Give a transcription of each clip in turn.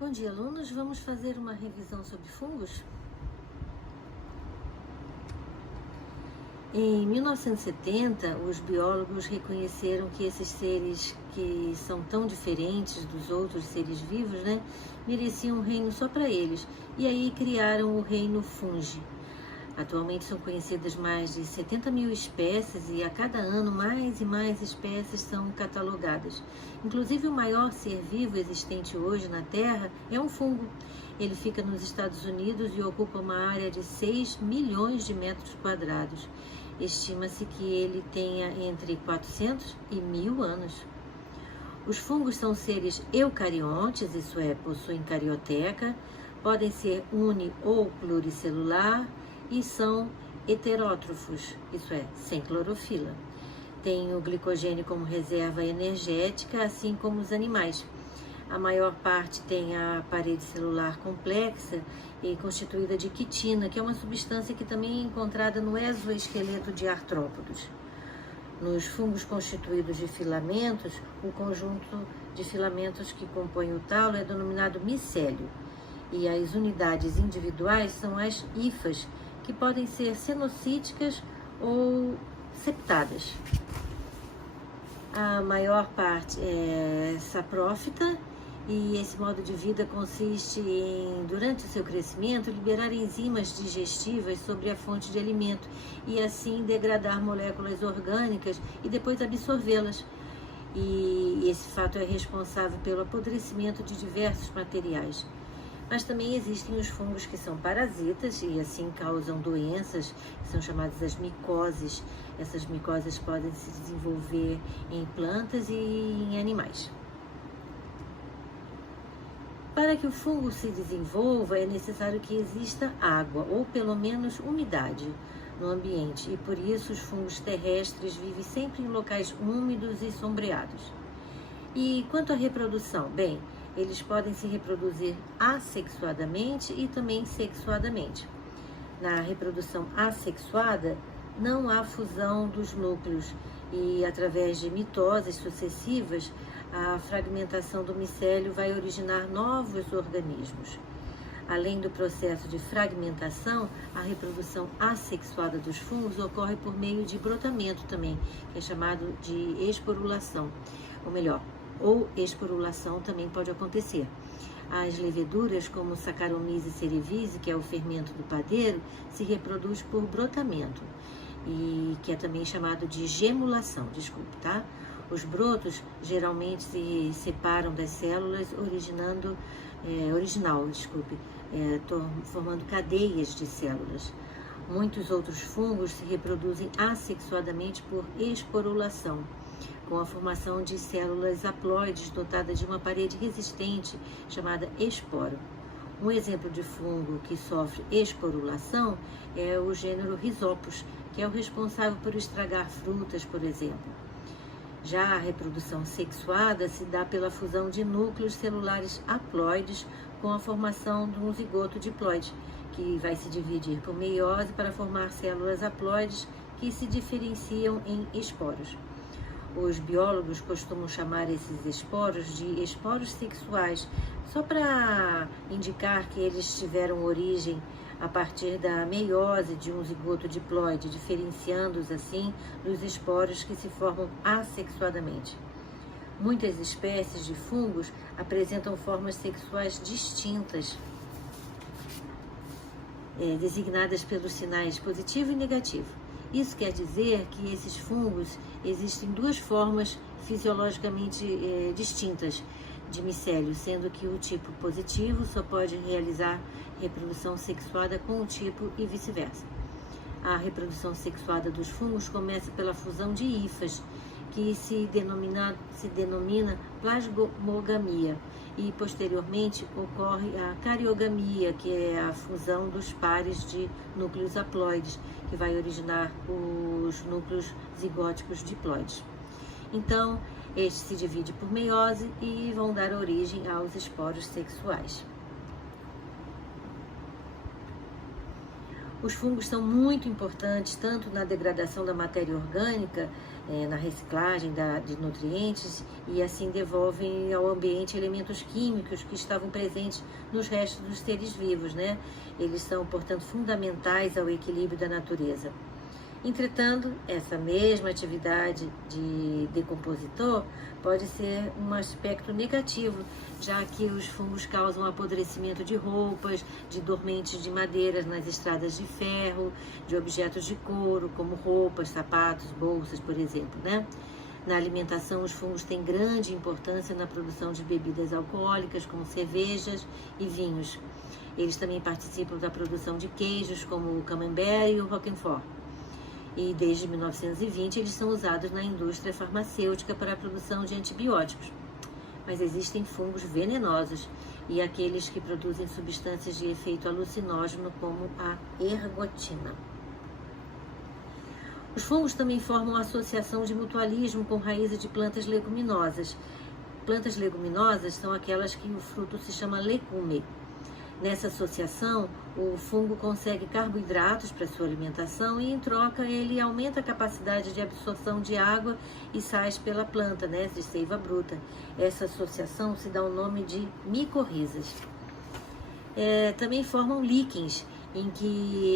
Bom dia, alunos. Vamos fazer uma revisão sobre fungos? Em 1970, os biólogos reconheceram que esses seres que são tão diferentes dos outros seres vivos, mereciam um reino só para eles, e aí criaram o reino Fungi. Atualmente são conhecidas mais de 70 mil espécies e a cada ano mais e mais espécies são catalogadas. Inclusive o maior ser vivo existente hoje na Terra é um fungo. Ele fica nos Estados Unidos e ocupa uma área de 6 milhões de metros quadrados. Estima-se que ele tenha entre 400 e 1000 anos. Os fungos são seres eucariontes, isso é, possuem carioteca, podem ser uni- ou pluricelular, e são heterótrofos, isso é, sem clorofila. Tem o glicogênio como reserva energética, assim como os animais. A maior parte tem a parede celular complexa e constituída de quitina, que é uma substância que também é encontrada no exoesqueleto de artrópodos. Nos fungos constituídos de filamentos, o conjunto de filamentos que compõe o talo é denominado micélio, e as unidades individuais são as hifas, que podem ser cenocíticas ou septadas. A maior parte é saprófita e esse modo de vida consiste em, durante o seu crescimento, liberar enzimas digestivas sobre a fonte de alimento e assim degradar moléculas orgânicas e depois absorvê-las. E esse fato é responsável pelo apodrecimento de diversos materiais. Mas também existem os fungos que são parasitas e assim causam doenças, que são chamadas as micoses. Essas micoses podem se desenvolver em plantas e em animais. Para que o fungo se desenvolva, é necessário que exista água, ou pelo menos umidade, no ambiente, e por isso os fungos terrestres vivem sempre em locais úmidos e sombreados. E quanto à reprodução? Bem, eles podem se reproduzir assexuadamente e também sexuadamente. Na reprodução assexuada, não há fusão dos núcleos e, através de mitoses sucessivas, a fragmentação do micélio vai originar novos organismos. Além do processo de fragmentação, a reprodução assexuada dos fungos ocorre por meio de brotamento também, que é chamado de esporulação, ou esporulação também pode acontecer. As leveduras, como Saccharomyces cerevisiae, que é o fermento do padeiro, se reproduz por brotamento, e que é também chamado de gemulação, tá? Os brotos geralmente se separam das células, formando cadeias de células. Muitos outros fungos se reproduzem assexuadamente por esporulação, com a formação de células haploides dotadas de uma parede resistente chamada esporo. Um exemplo de fungo que sofre esporulação é o gênero Rhizopus, que é o responsável por estragar frutas, por exemplo. Já a reprodução sexuada se dá pela fusão de núcleos celulares haploides com a formação de um zigoto diploide, que vai se dividir por meiose para formar células haploides que se diferenciam em esporos. Os biólogos costumam chamar esses esporos de esporos sexuais, só para indicar que eles tiveram origem a partir da meiose de um zigoto diploide, diferenciando-os assim dos esporos que se formam assexuadamente. Muitas espécies de fungos apresentam formas sexuais distintas, designadas pelos sinais positivo e negativo. Isso quer dizer que esses fungos existem duas formas fisiologicamente distintas de micélio, sendo que o tipo positivo só pode realizar reprodução sexuada com o tipo e vice-versa. A reprodução sexuada dos fungos começa pela fusão de hifas, que se denomina plasmogamia, e posteriormente ocorre a cariogamia, que é a fusão dos pares de núcleos haploides, que vai originar os núcleos zigóticos diploides. Então, este se divide por meiose e vão dar origem aos esporos sexuais. Os fungos são muito importantes tanto na degradação da matéria orgânica, na reciclagem de nutrientes, e assim devolvem ao ambiente elementos químicos que estavam presentes nos restos dos seres vivos, né? Eles são, portanto, fundamentais ao equilíbrio da natureza. Entretanto, essa mesma atividade de decompositor pode ser um aspecto negativo, já que os fungos causam apodrecimento de roupas, de dormentes de madeiras nas estradas de ferro, de objetos de couro, como roupas, sapatos, bolsas, por exemplo, né? Na alimentação, os fungos têm grande importância na produção de bebidas alcoólicas, como cervejas e vinhos. Eles também participam da produção de queijos, como o camembert e o roquefort. E desde 1920 eles são usados na indústria farmacêutica para a produção de antibióticos. Mas existem fungos venenosos e aqueles que produzem substâncias de efeito alucinógeno, como a ergotina. Os fungos também formam associação de mutualismo com raízes de plantas leguminosas. Plantas leguminosas são aquelas que o fruto se chama legume. Nessa associação, o fungo consegue carboidratos para sua alimentação e, em troca, ele aumenta a capacidade de absorção de água e sais pela planta, né, de seiva bruta. Essa associação se dá o nome de micorrizas. Também formam líquens, em que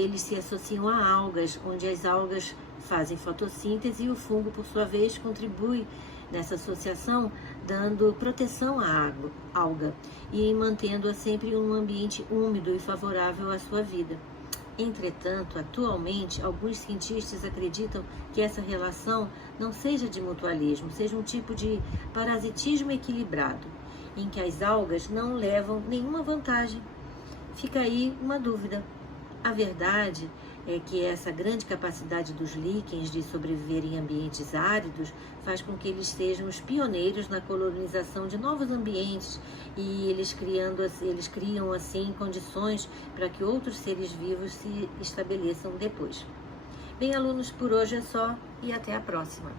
eles se associam a algas, onde as algas fazem fotossíntese e o fungo, por sua vez, contribui nessa associação, dando proteção à alga e mantendo-a sempre em um ambiente úmido e favorável à sua vida. Entretanto, atualmente, alguns cientistas acreditam que essa relação não seja de mutualismo, seja um tipo de parasitismo equilibrado, em que as algas não levam nenhuma vantagem. Fica aí uma dúvida. A verdade é que essa grande capacidade dos líquens de sobreviver em ambientes áridos faz com que eles sejam os pioneiros na colonização de novos ambientes e eles criam assim condições para que outros seres vivos se estabeleçam depois. Bem, alunos, por hoje é só e até a próxima.